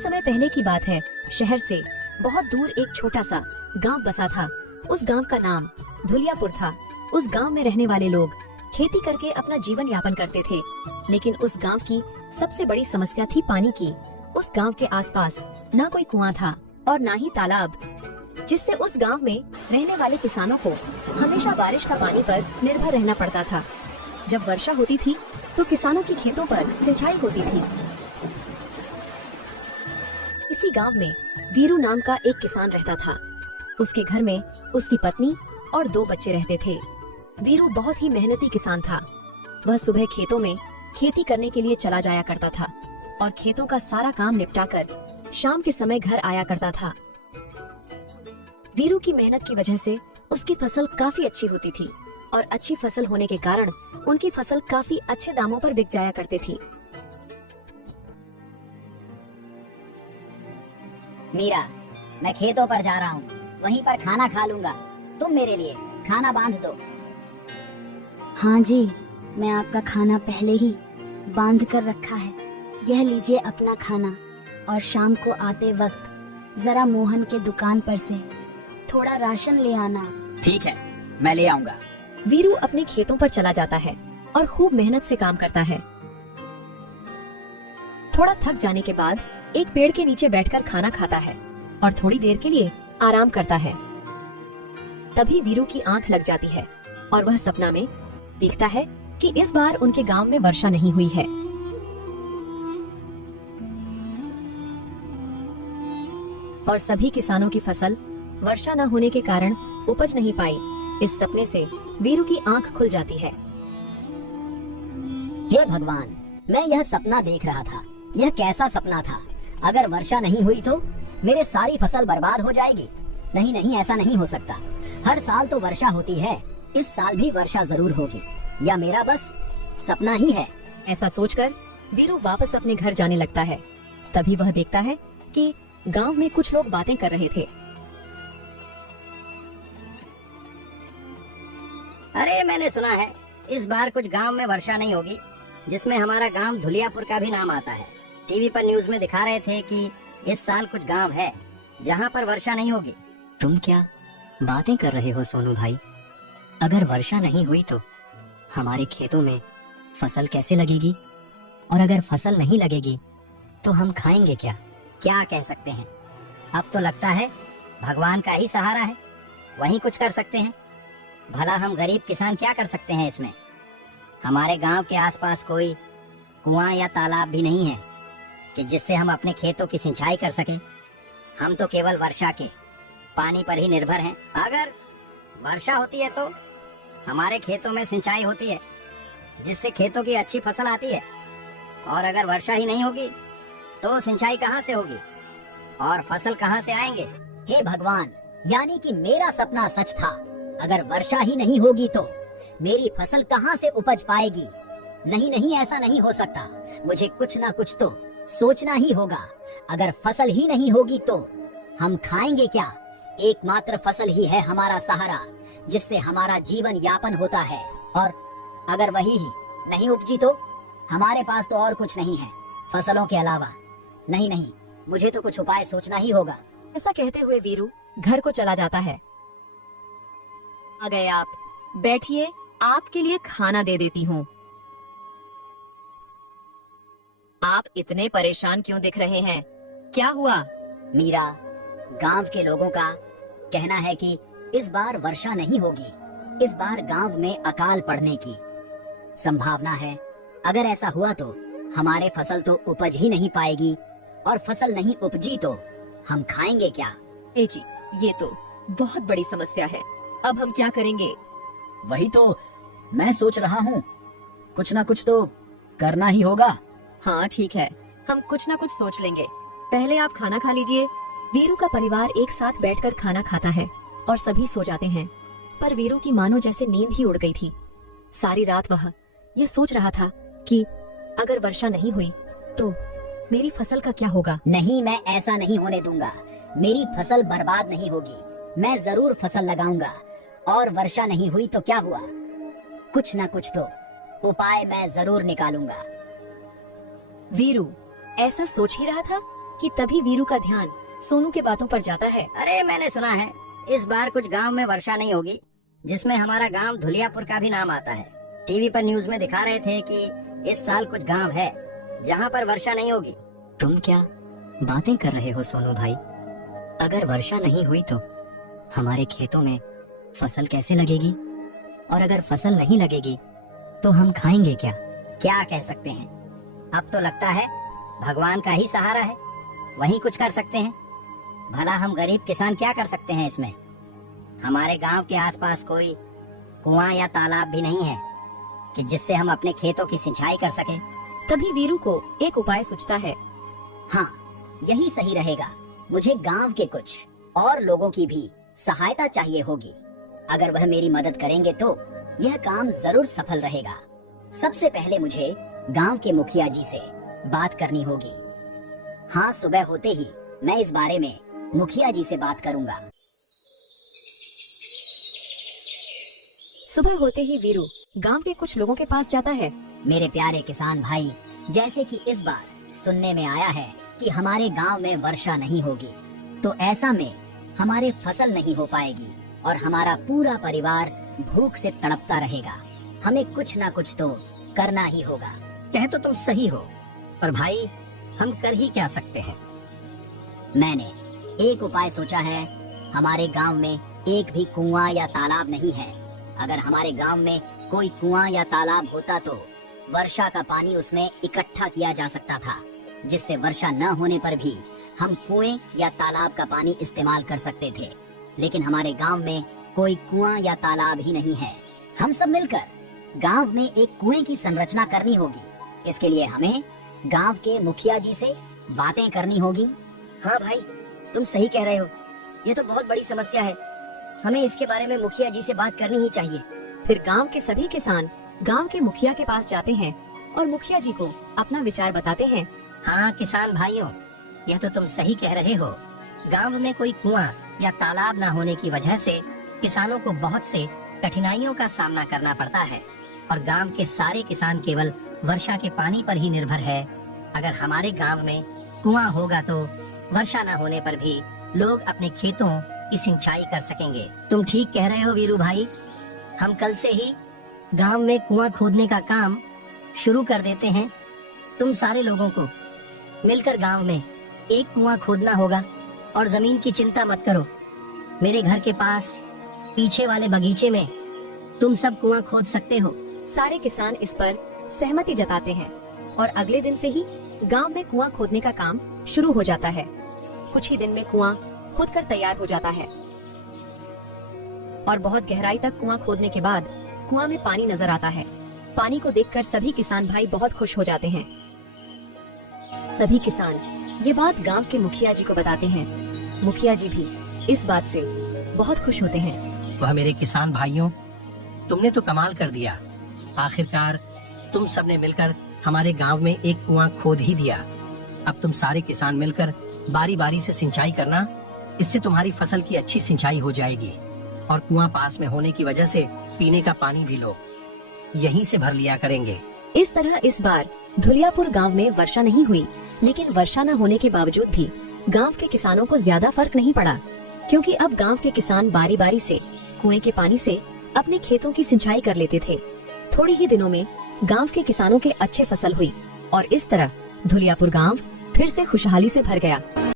समय पहले की बात है। शहर से बहुत दूर एक छोटा सा गांव बसा था। उस गांव का नाम धुलियापुर था। उस गांव में रहने वाले लोग खेती करके अपना जीवन यापन करते थे, लेकिन उस गांव की सबसे बड़ी समस्या थी पानी की। उस गांव के आसपास ना कोई कुआं था और ना ही तालाब, जिससे उस गांव में रहने वाले किसानों को हमेशा बारिश का पानी पर निर्भर रहना पड़ता था। जब वर्षा होती थी तो किसानों की खेतों पर सिंचाई होती थी। इसी गांव में वीरू नाम का एक किसान रहता था। उसके घर में उसकी पत्नी और 2 बच्चे रहते थे। वीरू बहुत ही मेहनती किसान था। वह सुबह खेतों में खेती करने के लिए चला जाया करता था और खेतों का सारा काम निपटाकर शाम के समय घर आया करता था। वीरू की मेहनत की वजह से उसकी फसल काफी अच्छी होती थी और अच्छी फसल होने के कारण उनकी फसल काफी अच्छे दामों पर बिक जाया करती थी। मीरा, मैं खेतों पर जा रहा हूँ, वहीं पर खाना खा लूंगा। तुम मेरे लिए खाना बांध दो। हाँ जी, मैं आपका खाना पहले ही बांध कर रखा है। यह लीजिए अपना खाना, और शाम को आते वक्त जरा मोहन के दुकान पर से थोड़ा राशन ले आना। ठीक है, मैं ले आऊंगा। वीरू अपने खेतों पर चला जाता है और खूब मेहनत से काम करता है। थोड़ा थक जाने के बाद एक पेड़ के नीचे बैठकर खाना खाता है और थोड़ी देर के लिए आराम करता है। तभी वीरू की आंख लग जाती है और वह सपना में देखता है कि इस बार उनके गांव में वर्षा नहीं हुई है। और सभी किसानों की फसल वर्षा न होने के कारण उपज नहीं पाई। इस सपने से वीरू की आंख खुल जाती है। हे भगवान, मैं यह सपना देख रहा था। यह कैसा सपना था? अगर वर्षा नहीं हुई तो मेरे सारी फसल बर्बाद हो जाएगी। नहीं नहीं, ऐसा नहीं हो सकता। हर साल तो वर्षा होती है, इस साल भी वर्षा जरूर होगी। या मेरा बस सपना ही है। ऐसा सोचकर वीरू वापस अपने घर जाने लगता है। तभी वह देखता है कि गांव में कुछ लोग बातें कर रहे थे। अरे, मैंने सुना है इस बार कुछ गांव में वर्षा नहीं होगी, जिसमें हमारा गांव धुलियापुर का भी नाम आता है। टीवी पर न्यूज में दिखा रहे थे कि इस साल कुछ गांव है जहां पर वर्षा नहीं होगी। तुम क्या बातें कर रहे हो सोनू भाई? अगर वर्षा नहीं हुई तो हमारे खेतों में फसल कैसे लगेगी? और अगर फसल नहीं लगेगी तो हम खाएंगे क्या? क्या कह सकते हैं? अब तो लगता है भगवान का ही सहारा है, वही कुछ कर सकते हैं। भला हम गरीब किसान क्या कर सकते हैं इसमें? हमारे गांव के आसपास कोई कुआं या तालाब भी नहीं है कि जिससे हम अपने खेतों की सिंचाई कर सकें। हम तो केवल वर्षा के पानी पर ही निर्भर हैं। अगर वर्षा होती है तो हमारे खेतों में सिंचाई होती है, जिससे खेतों की अच्छी फसल आती है। और अगर वर्षा ही नहीं होगी तो सिंचाई कहाँ से होगी और फसल कहाँ से आएंगे? हे भगवान, यानी कि मेरा सपना सच था। अगर वर्षा ही नहीं होगी तो मेरी फसल कहाँ से उपज पाएगी? नहीं नहीं, ऐसा नहीं हो सकता। मुझे कुछ ना कुछ तो सोचना ही होगा। अगर फसल ही नहीं होगी तो हम खाएंगे क्या? एकमात्र फसल ही है हमारा सहारा, जिससे हमारा जीवन यापन होता है। और अगर वही ही नहीं उपजी तो हमारे पास तो और कुछ नहीं है फसलों के अलावा। नहीं नहीं, मुझे तो कुछ उपाय सोचना ही होगा। ऐसा कहते हुए वीरू घर को चला जाता है। आ गए आप, बैठिए, आपके लिए खाना दे देती हूँ। आप इतने परेशान क्यों दिख रहे हैं? क्या हुआ? मीरा, गांव के लोगों का कहना है कि इस बार वर्षा नहीं होगी। इस बार गांव में अकाल पड़ने की संभावना है। अगर ऐसा हुआ तो हमारे फसल तो उपज ही नहीं पाएगी, और फसल नहीं उपजी तो हम खाएंगे क्या? ए जी, ये तो बहुत बड़ी समस्या है। अब हम क्या करेंगे? वही तो मैं सोच रहा हूँ, कुछ ना कुछ तो करना ही होगा। हाँ ठीक है, हम कुछ ना कुछ सोच लेंगे। पहले आप खाना खा लीजिए। वीरू का परिवार एक साथ बैठकर खाना खाता है और सभी सो जाते हैं। पर वीरू की मानो जैसे नींद ही उड़ गई थी। सारी रात वह ये सोच रहा था कि अगर वर्षा नहीं हुई तो मेरी फसल का क्या होगा। नहीं, मैं ऐसा नहीं होने दूंगा। मेरी फसल बर्बाद नहीं होगी। मैं जरूर फसल लगाऊंगा, और वर्षा नहीं हुई तो क्या हुआ? कुछ ना कुछ तो उपाय मैं जरूर निकालूंगा। वीरू ऐसा सोच ही रहा था कि तभी वीरू का ध्यान सोनू के बातों पर जाता है। अरे मैंने सुना है इस बार कुछ गांव में वर्षा नहीं होगी, जिसमें हमारा गांव धुलियापुर का भी नाम आता है। टीवी पर न्यूज में दिखा रहे थे कि इस साल कुछ गांव है जहां पर वर्षा नहीं होगी। तुम क्या बातें कर रहे हो सोनू भाई? अगर वर्षा नहीं हुई तो हमारे खेतों में फसल कैसे लगेगी? और अगर फसल नहीं लगेगी तो हम खाएंगे क्या? क्या कह सकते हैं, अब तो लगता है भगवान का ही सहारा है, वही कुछ कर सकते हैं। भला हम गरीब किसान क्या कर सकते हैं इसमें? हमारे गांव के आसपास कोई कुआं या तालाब भी नहीं है कि जिससे हम अपने खेतों की सिंचाई कर सके। तभी वीरू को एक उपाय सूझता है। हाँ, यही सही रहेगा। मुझे गांव के कुछ और लोगों की भी सहायता चाहिए होगी। अगर वह मेरी मदद करेंगे तो यह काम जरूर सफल रहेगा। सबसे पहले मुझे गांव के मुखिया जी से बात करनी होगी। हाँ, सुबह होते ही मैं इस बारे में मुखिया जी से बात करूंगा। सुबह होते ही वीरू गांव के कुछ लोगों के पास जाता है। मेरे प्यारे किसान भाई, जैसे कि इस बार सुनने में आया है कि हमारे गांव में वर्षा नहीं होगी, तो ऐसा में हमारे फसल नहीं हो पाएगी और हमारा पूरा परिवार भूख से तड़पता रहेगा। हमें कुछ ना कुछ तो करना ही होगा। कह तो तुम सही हो, पर भाई हम कर ही क्या सकते हैं? मैंने एक उपाय सोचा है। हमारे गांव में एक भी कुआं या तालाब नहीं है। अगर हमारे गांव में कोई कुआं या तालाब होता तो वर्षा का पानी उसमें इकट्ठा किया जा सकता था, जिससे वर्षा न होने पर भी हम कुएं या तालाब का पानी इस्तेमाल कर सकते थे। लेकिन हमारे गांव में कोई कुआं या तालाब ही नहीं है। हम सब मिलकर गांव में एक कुएं की संरचना करनी होगी। इसके लिए हमें गांव के मुखिया जी से बातें करनी होगी। हाँ भाई, तुम सही कह रहे हो, ये तो बहुत बड़ी समस्या है। हमें इसके बारे में मुखिया जी से बात करनी ही चाहिए। फिर गांव के सभी किसान गांव के मुखिया के पास जाते हैं और मुखिया जी को अपना विचार बताते हैं। हाँ किसान भाइयों, यह तो तुम सही कह रहे हो। गांव में कोई कुआं या तालाब न होने की वजह से किसानों को बहुत से कठिनाइयों का सामना करना पड़ता है और गांव के सारे किसान केवल वर्षा के पानी पर ही निर्भर है। अगर हमारे गांव में कुआं होगा तो वर्षा न होने पर भी लोग अपने खेतों की सिंचाई कर सकेंगे। तुम ठीक कह रहे हो वीरू भाई, हम कल से ही गांव में कुआं खोदने का काम शुरू कर देते हैं। तुम सारे लोगों को मिलकर गांव में एक कुआं खोदना होगा और जमीन की चिंता मत करो। मेरे घर के पास पीछे वाले बगीचे में तुम सब कुआं खोद सकते हो। सारे किसान इस पर सहमति जताते हैं और अगले दिन से ही गांव में कुआं खोदने का काम शुरू हो जाता है। कुछ ही दिन में कुआं खोद कर तैयार हो जाता है और बहुत गहराई तक कुआं खोदने के बाद कुआं में पानी नजर आता है। पानी को देखकर सभी किसान भाई बहुत खुश हो जाते हैं। सभी किसान ये बात गांव के मुखिया जी को बताते हैं। मुखिया जी भी इस बात से बहुत खुश होते हैं। वह मेरे किसान भाइयों, तुमने तो कमाल कर दिया। आखिरकार तुम सबने मिलकर हमारे गांव में एक कुआं खोद ही दिया। अब तुम सारे किसान मिलकर बारी बारी से सिंचाई करना, इससे तुम्हारी फसल की अच्छी सिंचाई हो जाएगी और कुआं पास में होने की वजह से पीने का पानी भी लोग यहीं से भर लिया करेंगे। इस तरह इस बार धुलियापुर गांव में वर्षा नहीं हुई, लेकिन वर्षा न होने के बावजूद भी गांव के किसानों को ज्यादा फर्क नहीं पड़ा, क्योंकि अब गांव के किसान बारी बारी से कुएं के पानी से अपने खेतों की सिंचाई कर लेते थे। थोड़ी ही दिनों में गांव के किसानों के अच्छे फसल हुई और इस तरह धुलियापुर गांव फिर से खुशहाली से भर गया।